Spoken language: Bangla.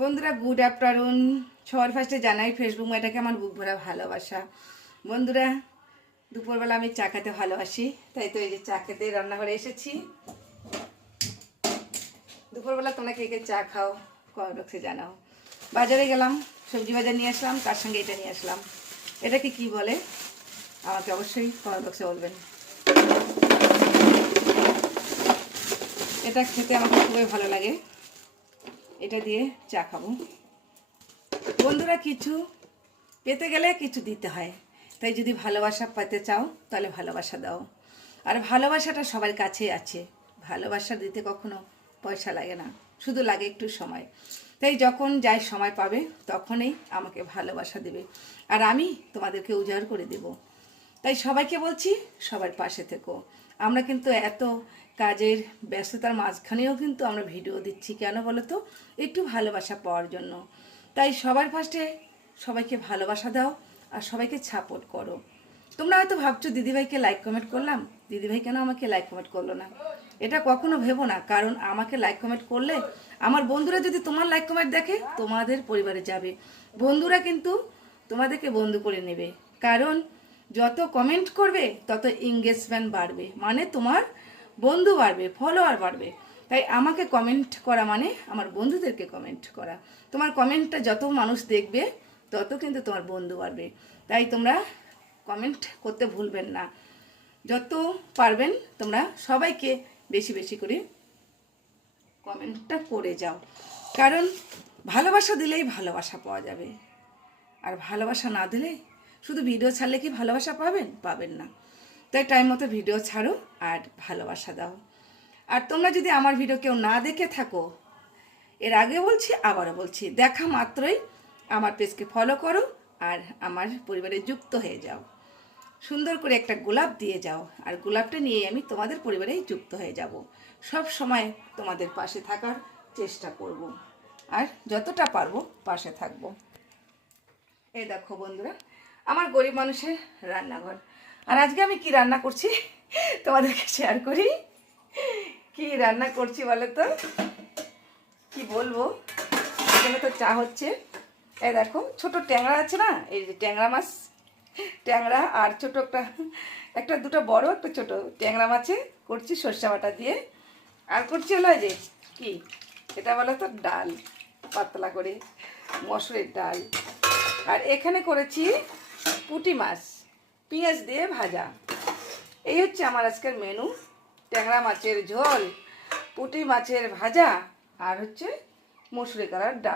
বন্ধুরা গুড আফটারনুন। সবার ফার্স্টে জানাই ফেসবুক মেয়েটাকে আমার বুক ভরা ভালোবাসা। বন্ধুরা দুপুরবেলা আমি চা খেতে ভালোবাসি, তাই তো এই যে চা খেতে রান্নাঘরে এসেছি। দুপুরবেলা তোমরা কে কে চা খাও কমেন্ট বক্সে জানাও। বাজারে গেলাম, সবজি বাজার নিয়ে আসলাম, তার সঙ্গে এটা নিয়ে আসলাম। এটাকে কি বলে আমাকে অবশ্যই কমেন্ট বক্সে বলবেন। এটা খেতে আমাকে খুবই ভালো লাগে, এটা দিয়ে চা খাবো। বন্ধুরা কিছু পেতে গেলে কিছু দিতে হয়, তাই যদি ভালোবাসা পেতে চাও তাহলে ভালোবাসা দাও। আর ভালোবাসাটা সবার কাছেই আছে, ভালোবাসা দিতে কখনো পয়সা লাগে না, শুধু লাগে একটু সময়। তাই যখন যাই সময় পাবে তখনই আমাকে ভালোবাসা দেবে, আর আমি তোমাদেরকে উজাড় করে দেব। তাই সবাইকে বলছি সবার পাশে থেকো। আমরা কিন্তু এত কাজের ব্যস্ততার মাঝখানেও কিন্তু আমরা ভিডিও দিচ্ছি, কেন বলো তো? একটু ভালোবাসা পাওয়ার জন্য। তাই সবার ফার্স্টে সবাইকে ভালোবাসা দাও আর সবাইকে সাপোর্ট করো। তোমরা হয়তো ভাবছো দিদিভাইকে লাইক কমেন্ট করলাম, দিদিভাই কেন আমাকে লাইক কমেন্ট করলো না? এটা কখনো ভেবো না, কারণ আমাকে লাইক কমেন্ট করলে আমার বন্ধুরা যদি তোমার লাইক কমেন্ট দেখে তোমাদের পরিবারে যাবে, বন্ধুরা কিন্তু তোমাদেরকে বন্ধু করে নেবে। কারণ যত কমেন্ট করবে তত এঙ্গেজমেন্ট বাড়বে, মানে তোমার বন্ধু বাড়বে, ফলোয়ার বাড়বে। তাই আমাকে কমেন্ট করা মানে আমার বন্ধুদেরকে কমেন্ট করা। তোমার কমেন্টটা যত মানুষ দেখবে তত কিন্তু তোমার বন্ধু বাড়বে। তাই তোমরা কমেন্ট করতে ভুলবেন না, যত পারবেন তোমরা সবাইকে বেশি বেশি করে কমেন্টটা করে যাও। কারণ ভালোবাসা দিলেই ভালোবাসা পাওয়া যাবে, আর ভালোবাসা না দিলে শুধু ভিডিও ছাড়লে কি ভালোবাসা পাবেন? পাবেন না। তাই টাইম মতো ভিডিও ছাড়ো আর ভালোবাসা দাও। আর তোমরা যদি আমার ভিডিও কেউ না দেখে থাকো, এর আগে বলছি আবারও বলছি, দেখা মাত্রই আমার পেজকে ফলো করো আর আমার পরিবারে যুক্ত হয়ে যাও। সুন্দর করে একটা গোলাপ দিয়ে যাও, আর গোলাপটা নিয়ে আমি তোমাদের পরিবারেই যুক্ত হয়ে যাব। সব সময় তোমাদের পাশে থাকার চেষ্টা করব, আর যতটা পারবো পাশে থাকবো। এই দেখো বন্ধুরা আমার গরিব মানুষের রান্নাঘর। আর আজকে আমি কি রান্না করছি তোমাদেরকে শেয়ার করি। কি রান্না করছি বলো তো? কি বলবো, এখানে তো চা হচ্ছে। এই দেখো ছোট ট্যাংরা আছে না, এই যে ট্যাংরা মাছ, ট্যাংরা আর ছোট একটা একটা দুটো বড় একটা ছোট ট্যাংরা মাছে করছি সর্ষে বাটা দিয়ে। আর করছি হলো যে কি এটা বলো তো, ডাল, পাতলা করে মসুরের ডাল। আর এখানে করেছি পুঁটি মাছ পেঁয়াজ দিয়ে ভাজা। এই হচ্ছে আমার আজকের মেনু। ট্যাংরা মাছের ঝোল, পুঁটি মাছের ভাজা, আর হচ্ছে মসুরি কালার ডাল।